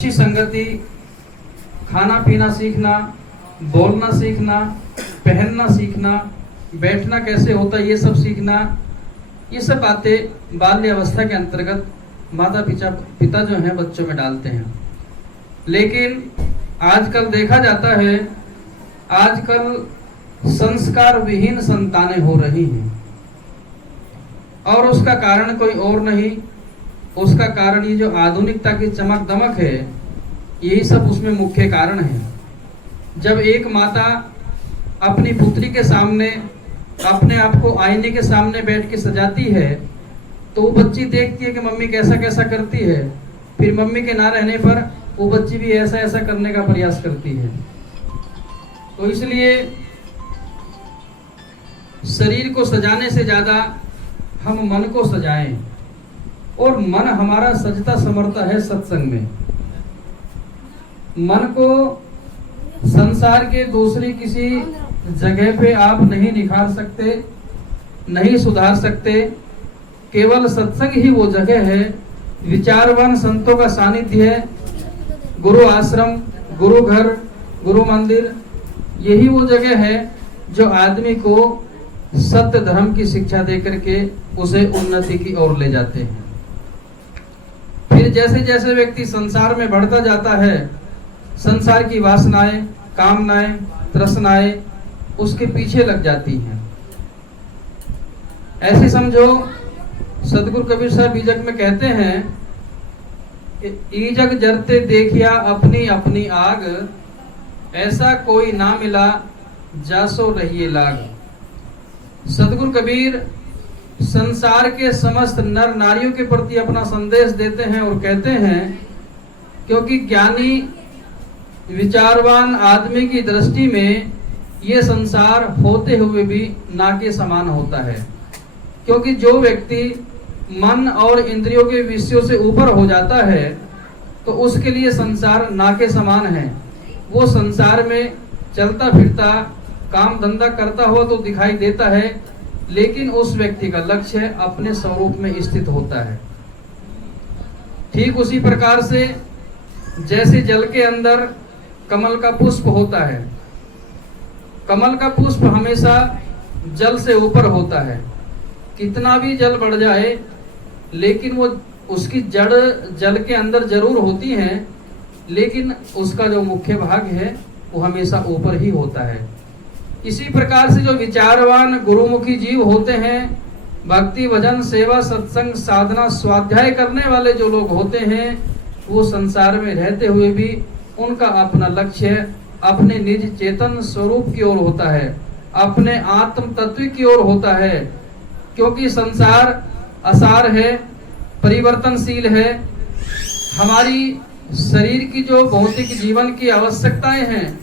अच्छी संगति, खाना पीना सीखना, बोलना सीखना, पहनना सीखना, बैठना कैसे होता है ये सब सीखना, ये सब बातें बाल्य अवस्था के अंतर्गत माता पिता जो हैं बच्चों में डालते हैं। लेकिन आजकल देखा जाता है, आजकल संस्कार विहीन संतानें हो रही हैं और उसका कारण कोई और नहीं, उसका कारण ये जो आधुनिकता की चमक दमक है, यही सब उसमें मुख्य कारण है। जब एक माता अपनी पुत्री के सामने अपने आप को आईने के सामने बैठ के सजाती है तो वो बच्ची देखती है कि मम्मी कैसा कैसा करती है, फिर मम्मी के ना रहने पर वो बच्ची भी ऐसा ऐसा करने का प्रयास करती है। तो इसलिए शरीर को सजाने से ज्यादा हम मन को सजाएं, और मन हमारा सजता समरता है सत्संग में। मन को संसार के दूसरी किसी जगह पे आप नहीं निखार सकते, नहीं सुधार सकते। केवल सत्संग ही वो जगह है, विचारवान संतों का सानिध्य है, गुरु आश्रम, गुरु घर, गुरु मंदिर, यही वो जगह है जो आदमी को सत्य धर्म की शिक्षा दे करके उसे उन्नति की ओर ले जाते हैं। फिर जैसे जैसे व्यक्ति संसार में बढ़ता जाता है, संसार की वासनाएं, कामनाएं, तृष्णाएं उसके पीछे लग जाती हैं। ऐसे समझो, सदगुरु कबीर साहब ईजक में कहते हैं, ईजक जरते देखिया अपनी अपनी आग, ऐसा कोई ना मिला जासो रहिए लाग। सदगुरु कबीर संसार के समस्त नर नारियों के प्रति अपना संदेश देते हैं और कहते हैं, क्योंकि ज्ञानी विचारवान आदमी की दृष्टि में ये संसार होते हुए भी ना के समान होता है। क्योंकि जो व्यक्ति मन और इंद्रियों के विषयों से ऊपर हो जाता है तो उसके लिए संसार ना के समान है। वो संसार में चलता फिरता काम धंधा करता हुआ तो दिखाई देता है, लेकिन उस व्यक्ति का लक्ष्य अपने स्वरूप में स्थित होता है। ठीक उसी प्रकार से जैसे जल के अंदर कमल का पुष्प होता है, कमल का पुष्प हमेशा जल से ऊपर होता है। कितना भी जल बढ़ जाए लेकिन वो उसकी जड़ जल के अंदर जरूर होती है, लेकिन उसका जो मुख्य भाग है वो हमेशा ऊपर ही होता है। इसी प्रकार से जो विचारवान गुरुमुखी जीव होते हैं, भक्ति भजन सेवा सत्संग साधना स्वाध्याय करने वाले जो लोग होते हैं, वो संसार में रहते हुए भी उनका अपना लक्ष्य अपने निज चेतन स्वरूप की ओर होता है, अपने आत्म तत्व की ओर होता है। क्योंकि संसार असार है, परिवर्तनशील है। हमारी शरीर की जो भौतिक जीवन की आवश्यकताएं हैं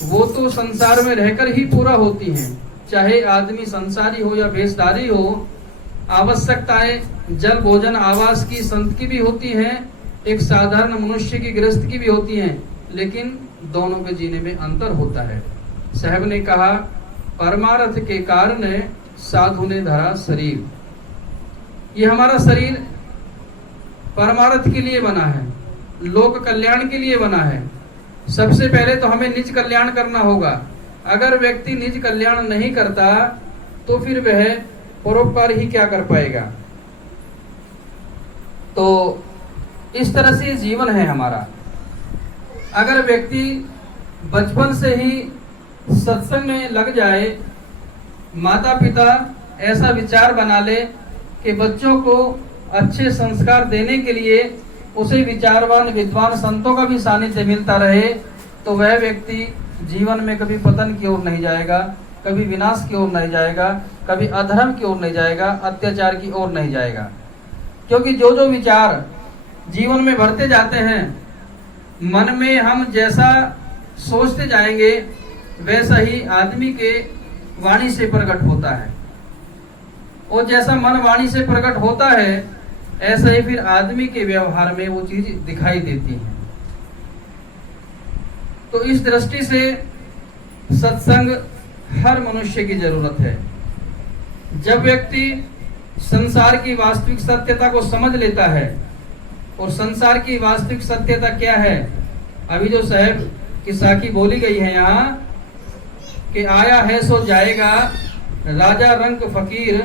वो तो संसार में रहकर ही पूरा होती हैं, चाहे आदमी संसारी हो या भेषधारी हो। आवश्यकताएं जल भोजन आवास की संत की भी होती हैं, एक साधारण मनुष्य की गृहस्थ की भी होती हैं, लेकिन दोनों के जीने में अंतर होता है। साहब ने कहा, परमार्थ के कारण साधु ने धरा शरीर। ये हमारा शरीर परमार्थ के लिए बना है, लोक कल्याण के लिए बना है। सबसे पहले तो हमें निज कल्याण करना होगा। अगर व्यक्ति निज कल्याण नहीं करता तो फिर वह परोपकार ही क्या कर पाएगा। तो इस तरह से जीवन है हमारा। अगर व्यक्ति बचपन से ही सत्संग में लग जाए, माता पिता ऐसा विचार बना ले कि बच्चों को अच्छे संस्कार देने के लिए उसे विचारवान विद्वान संतों का भी सानिध्य मिलता रहे, तो वह व्यक्ति जीवन में कभी पतन की ओर नहीं जाएगा, कभी विनाश की ओर नहीं जाएगा, कभी अधर्म की ओर नहीं जाएगा, अत्याचार की ओर नहीं जाएगा। क्योंकि जो जो विचार जीवन में बढ़ते जाते हैं, मन में हम जैसा सोचते जाएंगे वैसा ही आदमी के वाणी से प्रकट होता है, और जैसा मन वाणी से प्रकट होता है ऐसा ही फिर आदमी के व्यवहार में वो चीज दिखाई देती है। तो इस दृष्टि से सत्संग हर मनुष्य की जरूरत है। जब व्यक्ति संसार की वास्तविक सत्यता को समझ लेता है और संसार की वास्तविक सत्यता क्या है। अभी जो साहब की साखी बोली गई है यहाँ कि आया है सो जाएगा, राजा रंग फकीर,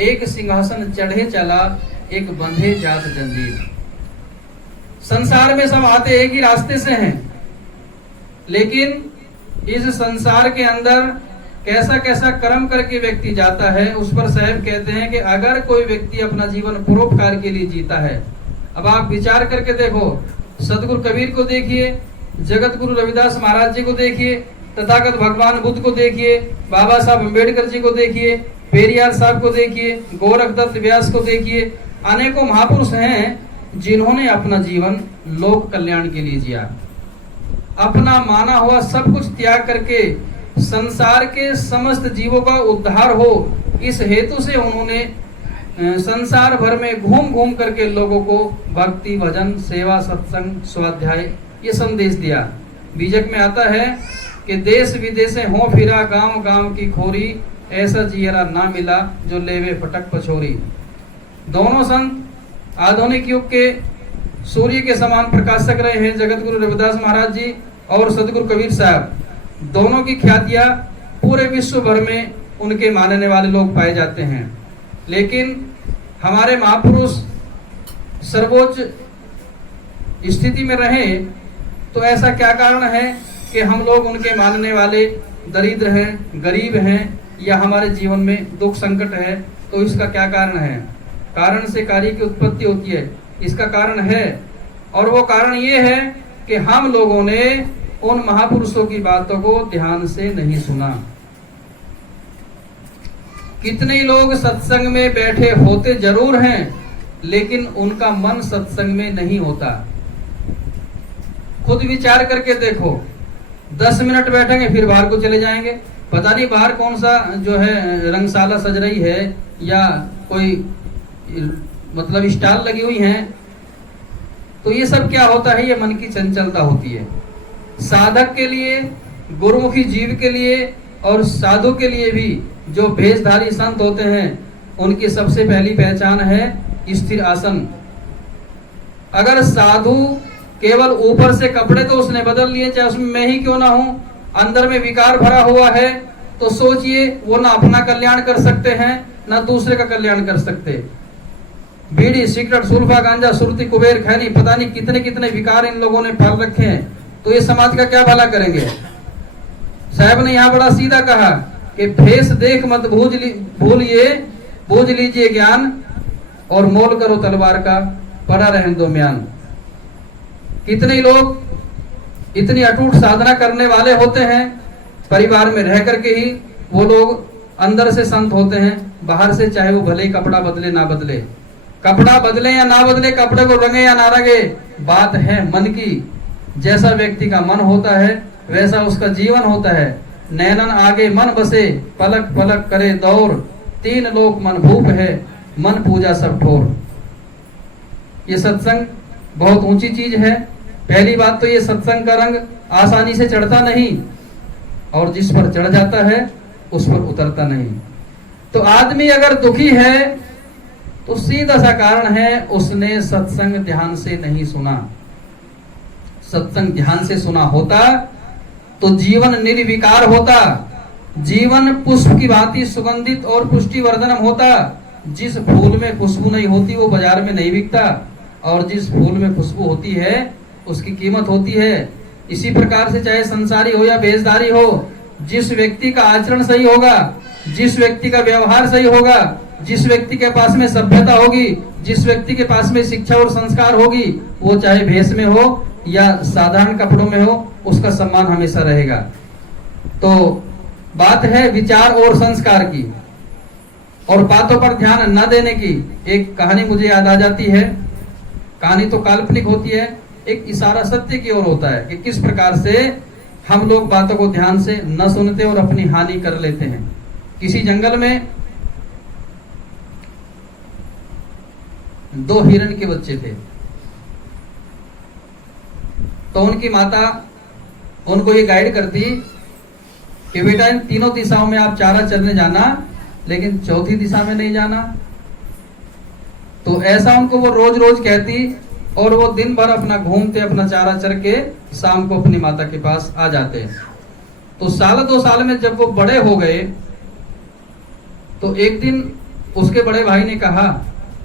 एक सिंहासन चढ़े चला, एक बंधे जात जंजीर। संसार में सब आते एक ही रास्ते से हैं, लेकिन इस संसार के अंदर कैसा कैसा कर्म करके व्यक्ति जाता है, उस पर साहब कहते हैं कि अगर कोई व्यक्ति अपना जीवन परोपकार के लिए जीता है। अब आप विचार करके देखो, सदगुरु कबीर को देखिए, जगत गुरु रविदास महाराज जी को देखिए, तथागत भगवान बुद्ध को देखिए, बाबा साहब अम्बेडकर जी को देखिए, पेरियार साहब को देखिए, गोरखदत्त व्यास को देखिए, अनेकों महापुरुष हैं जिन्होंने अपना जीवन लोक कल्याण के लिए जिया। अपना माना हुआ सब कुछ त्याग करके संसार के समस्त जीवों का उद्धार हो, इस हेतु से उन्होंने संसार भर में घूम घूम करके लोगों को भक्ति, भजन, सेवा, सत्संग, स्वाध्याय ये संदेश दिया। बीजक में आता है कि देश विदेशे हो फिरा, गांव गांव की खोरी, ऐसा जियरा ना मिला जो लेवे फटक पछोरी। दोनों संत आधुनिक युग के सूर्य के समान प्रकाशक रहे हैं, जगत गुरु रविदास महाराज जी और सदगुरु कबीर साहब। दोनों की ख्यातियां पूरे विश्व भर में उनके मानने वाले लोग पाए जाते हैं। लेकिन हमारे महापुरुष सर्वोच्च स्थिति में रहे तो ऐसा क्या कारण है कि हम लोग उनके मानने वाले दरिद्र हैं, गरीब हैं, या हमारे जीवन में दुख संकट है? तो इसका क्या कारण है? कारण से कार्य की उत्पत्ति होती है, इसका कारण है। और वो कारण ये है कि हम लोगों ने उन महापुरुषों की बातों को ध्यान से नहीं सुना। कितने लोग सत्संग में बैठे होते जरूर हैं, लेकिन उनका मन सत्संग में नहीं होता। खुद विचार करके देखो, 10 मिनट बैठेंगे फिर बाहर को चले जाएंगे, पता नहीं बाहर कौन सा जो है रंगशाला सज रही है या कोई मतलब स्टॉल लगी हुई है। तो ये सब क्या होता है? ये मन की चंचलता होती है। साधक के लिए, गुरुमुखी जीव के लिए और साधु के लिए भी जो भेषधारी संत होते हैं, उनकी सबसे पहली पहचान है स्थिर आसन। अगर साधु केवल ऊपर से कपड़े तो उसने बदल लिए, चाहे उसमें मैं ही क्यों ना हूं, अंदर में विकार भरा हुआ है, तो सोचिए वो ना अपना कल्याण कर सकते हैं ना दूसरे का कल्याण कर सकते। बीड़ी, सिगरेट, सुल्फा, गांजा, सुरती, कुबेर, खैनी, पता नहीं कितने कितने विकार इन लोगों ने पाल रखे हैं, तो ये समाज का क्या भला करेंगे? साहब ने यहाँ बड़ा सीधा कहा कि भेष देख मत भूलिए, बूझ लीजिए ज्ञान, और मोल करो तलवार का, पड़ा रहने दो म्यान। कितने लोग इतनी अटूट साधना करने वाले होते हैं, परिवार में रह करके ही वो लोग अंदर से संत होते हैं, बाहर से चाहे वो भले कपड़ा बदले ना बदले, कपड़ा बदले या ना बदले, कपड़े को रंगे या ना रंगे, बात है मन की। जैसा व्यक्ति का मन होता है वैसा उसका जीवन होता है। नैनन आगे मन बसे, पलक पलक करे दौर, 3 लोक मन भूप है, मन पूजा सब ठोर। ये सत्संग बहुत ऊंची चीज है। पहली बात तो ये सत्संग का रंग आसानी से चढ़ता नहीं, और जिस पर चढ़ जाता है उस पर उतरता नहीं। तो आदमी अगर दुखी है तो सीधा सा कारण है उसने सत्संग ध्यान से नहीं सुना। सत्संग ध्यान से सुना होता तो जीवन निर्विकार होता, जीवन पुष्प की भांति सुगंधित और पुष्टिवर्धनम होता। जिस फूल में खुशबू नहीं होती वो बाजार में नहीं बिकता, और जिस फूल में खुशबू होती है उसकी कीमत होती है। इसी प्रकार से चाहे संसारी हो या भेषधारी हो, जिस व्यक्ति का आचरण सही होगा, जिस व्यक्ति का व्यवहार सही होगा, जिस व्यक्ति के पास में सभ्यता होगी, जिस व्यक्ति के पास में शिक्षा और संस्कार होगी, वो चाहे भेष में हो या साधारण कपड़ों में हो, उसका सम्मान हमेशा रहेगा। तो बात है विचार और संस्कार की, और बातों पर ध्यान न देने की। एक कहानी मुझे याद आ जाती है। कहानी तो काल्पनिक होती है, एक इशारा सत्य की ओर होता है कि किस प्रकार से हम लोग बातों को ध्यान से न सुनते और अपनी हानि कर लेते हैं। किसी जंगल में 2 हिरण के बच्चे थे। तो उनकी माता उनको ये गाइड करती कि बेटा इन तीनों दिशाओं में आप चारा चरने जाना, लेकिन चौथी दिशा में नहीं जाना। तो ऐसा उनको वो रोज रोज कहती और वो दिन भर अपना घूमते, अपना चारा चर के शाम को अपनी माता के पास आ जाते। तो साल 2 साल में जब वो बड़े हो गए तो एक दिन उसके बड़े भाई ने कहा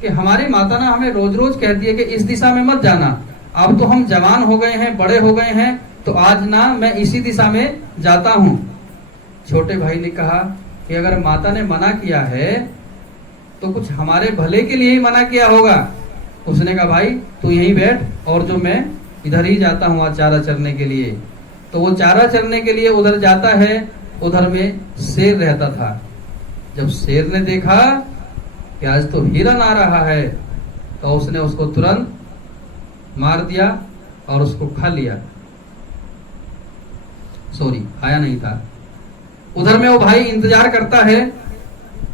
कि हमारी माता ना हमें रोज रोज कहती है कि इस दिशा में मत जाना, अब तो हम जवान हो गए हैं, बड़े हो गए हैं, तो आज ना मैं इसी दिशा में जाता हूं। छोटे भाई ने कहा कि अगर माता ने मना किया है तो कुछ हमारे भले के लिए ही मना किया होगा। उसने कहा भाई तू यहीं बैठ और जो मैं इधर ही जाता हूँ आज चारा चरने के लिए। तो वो चारा चरने के लिए उधर जाता है, उधर में शेर रहता था। जब शेर ने देखा कि आज तो हिरन आ रहा है तो उसने उसको तुरंत मार दिया और उसको खा लिया। सॉरी, खाया नहीं था। उधर में वो भाई इंतजार करता है।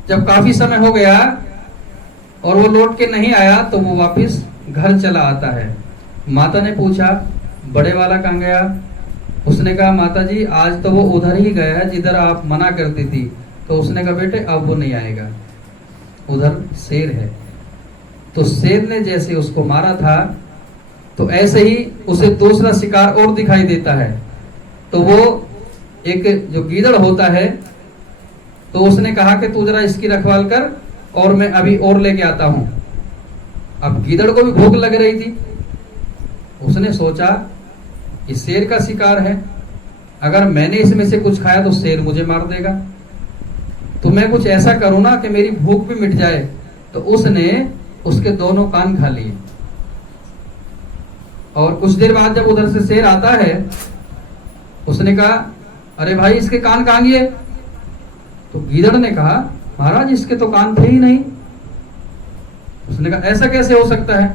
जब काफी समय हो गया और वो लौट के नहीं आया तो वो वापस घर चला आता है। माता ने पूछा बड़े वाला कहाँ गया? उसने कहा माता जी आज तो वो उधर ही गया है जिधर आप मना करती थी। तो उसने कहा बेटे अब वो नहीं आएगा, उधर शेर है। तो शेर ने जैसे उसको मारा था तो ऐसे ही उसे दूसरा शिकार और दिखाई देता है। तो वो एक जो गीदड़ होता है तो उसने कहा कि तू जरा इसकी रखवाल कर और मैं अभी और लेके आता हूं। अब गीदड़ को भी भूख लग रही थी। उसने सोचा ये शेर का शिकार है, अगर मैंने इसमें से कुछ खाया तो शेर मुझे मार देगा, तो मैं कुछ ऐसा करूं ना कि मेरी भूख भी मिट जाए। तो उसने उसके दोनों कान खा लिए। और कुछ देर बाद जब उधर से शेर आता है उसने कहा अरे भाई इसके कान कहां गए? तो गीदड़ ने कहा महाराज इसके तो कान थे ही नहीं। उसने कहा ऐसा कैसे हो सकता है,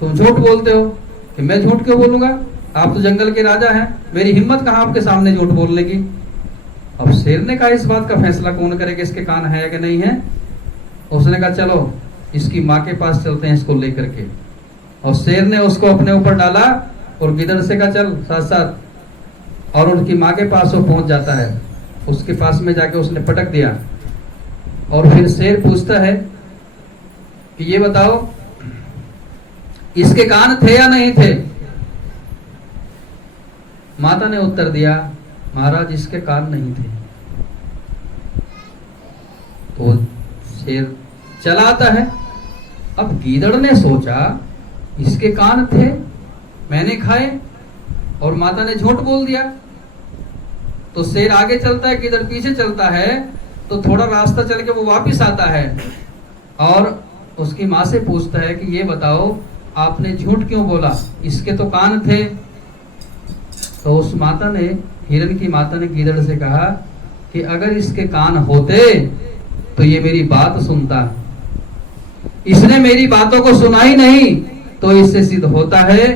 तुम झूठ बोलते हो। कि मैं झूठ क्यों बोलूंगा, आप तो जंगल के राजा हैं, मेरी हिम्मत कहां आपके सामने झूठ बोलने की। अब शेर ने कहा इस बात का फैसला कौन करे कि इसके कान है कि नहीं है। उसने कहा चलो इसकी माँ के पास चलते हैं इसको लेकर के। और शेर ने उसको अपने ऊपर डाला और गिदड़ से कहा चल साथ साथ, और उनकी माँ के पास वो पहुंच जाता है। उसके पास में जाके उसने पटक दिया। और फिर शेर पूछता है कि ये बताओ इसके कान थे या नहीं थे? माता ने उत्तर दिया महाराज इसके कान नहीं थे। तो शेर चला आता है। अब गीदड़ ने सोचा इसके कान थे, मैंने खाए और माता ने झूठ बोल दिया। तो शेर आगे चलता है, गीदड़ पीछे चलता है। तो थोड़ा रास्ता चल के वो वापस आता है और उसकी माँ से पूछता है कि ये बताओ आपने झूठ क्यों बोला, इसके तो कान थे। तो उस माता ने, हिरन की माता ने गीदड़ से कहा कि अगर इसके कान होते तो ये मेरी बात सुनता, इसने मेरी बातों को सुना ही नहीं, तो इससे सिद्ध होता है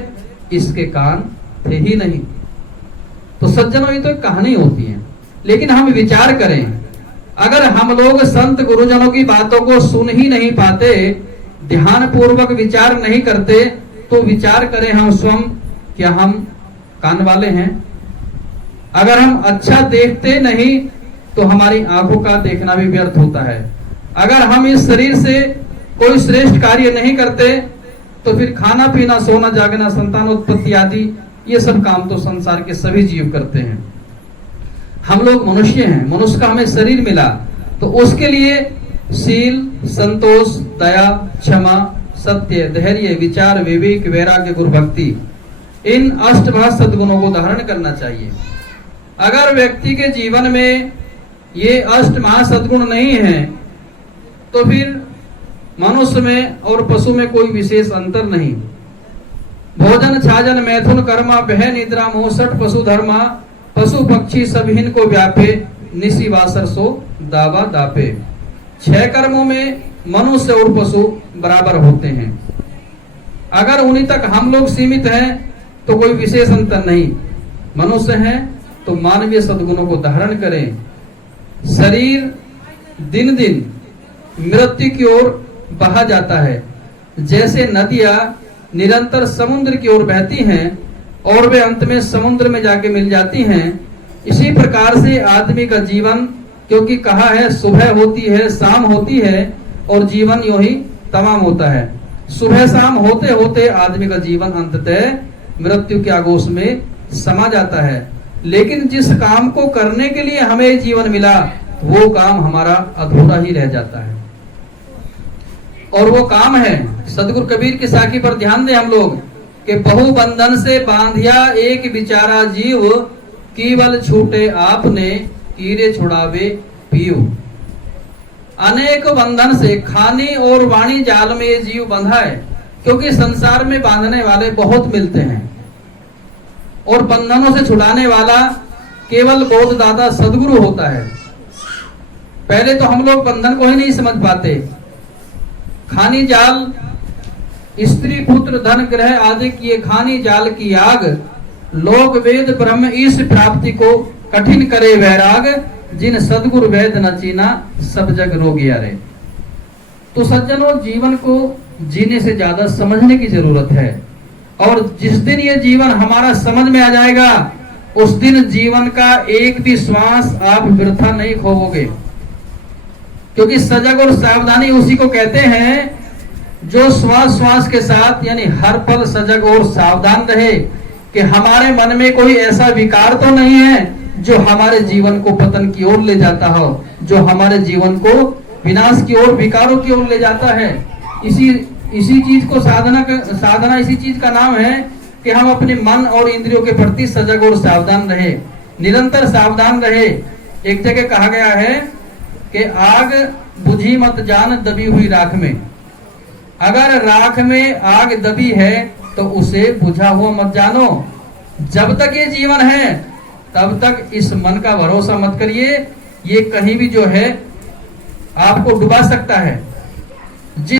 इसके कान थे ही नहीं। तो सज्जनों ये तो एक कहानी होती है, लेकिन हम विचार करें अगर हम लोग संत गुरुजनों की बातों को सुन ही नहीं पाते, ध्यान पूर्वक विचार नहीं करते, तो विचार करें हम स्वयं, क्या हम कान वाले हैं? अगर हम अच्छा देखते नहीं तो हमारी आंखों का देखना भी व्यर्थ होता है। अगर हम इस शरीर से कोई श्रेष्ठ कार्य नहीं करते तो फिर खाना पीना, सोना जागना, संतानोत्पत्ति आदि ये सब काम तो संसार के सभी जीव करते हैं। हम लोग मनुष्य हैं, मनुष्य का हमें शरीर मिला तो उसके लिए शील, संतोष, दया, क्षमा, सत्य, धैर्य, विचार, विवेक, वैराग्य, गुरु भक्ति, इन अष्टभा सद्गुणों को धारण करना चाहिए। अगर व्यक्ति के जीवन में ये अष्ट महासद्गुण नहीं है तो फिर मनुष्य में और पशु में कोई विशेष अंतर नहीं। भोजन छाजन मैथुन कर्मा बह निद्रा मोह सठ पशु धर्मा, पशु पक्षी सभिन को व्यापे, निसी वासर सो दावा दापे। 6 कर्मों में मनुष्य और पशु बराबर होते हैं। अगर उन्हीं तक हम लोग सीमित हैं तो कोई विशेष अंतर नहीं। मनुष्य हैं तो मानवीय सद्गुणों को धारण करें। शरीर दिन दिन मृत्यु की ओर बहा जाता है। जैसे नदियां निरंतर समुद्र की ओर बहती हैं और वे अंत में समुद्र में जाके मिल जाती हैं, इसी प्रकार से आदमी का जीवन, क्योंकि कहा है सुबह होती है शाम होती है और जीवन यूं ही तमाम होता है। सुबह शाम होते होते आदमी का जीवन अंततः मृत्यु के आगोश में समा जाता है। लेकिन जिस काम को करने के लिए हमें जीवन मिला वो काम हमारा अधूरा ही रह जाता है। और वो काम है, सदगुरु कबीर की साखी पर ध्यान दें हम लोग, कि बहु बंधन से बांधिया एक बिचारा जीव, केवल छूटे आपने कीरे छुड़ावे पीव। अनेक बंधन से, खानी और वाणी जाल में ये जीव बंधा है, क्योंकि संसार में बांधने वाले बहुत मिलते हैं और बंधनों से छुड़ाने वाला केवल बोधदाता सदगुरु होता है। पहले तो हम लोग बंधन को ही नहीं समझ पाते। खानी जाल, स्त्री पुत्र धन ग्रह आदि की खानी जाल की आग, लोक वेद ब्रह्म इस प्राप्ति को कठिन करे वैराग, जिन सदगुरु वेद न चीना सब जग रोगिया रे। तो सज्जनों, जीवन को जीने से ज्यादा समझने की जरूरत है, और जिस दिन ये जीवन हमारा समझ में आ जाएगा उस दिन जीवन का एक भी श्वास आप वृथा नहीं खोओगे। क्योंकि सजग और सावधानी उसी को कहते हैं जो श्वास श्वास के साथ यानी हर पल सजग और सावधान रहे, कि हमारे मन में कोई ऐसा विकार तो नहीं है जो हमारे जीवन को पतन की ओर ले जाता हो, जो हमारे जीवन को विनाश की ओर, विकारों की ओर ले जाता है। इसी चीज को साधना इसी चीज का नाम है कि हम अपने मन और इंद्रियों के प्रति सजग और सावधान रहे, निरंतर सावधान रहे। एक जगह कहा गया है कि आग बुझी मत जान दबी हुई राख में। अगर राख में आग दबी है तो उसे बुझा हुआ मत जानो। जब तक ये जीवन है तब तक इस मन का भरोसा मत करिए, ये कहीं भी जो है आपको डुबा सकता है।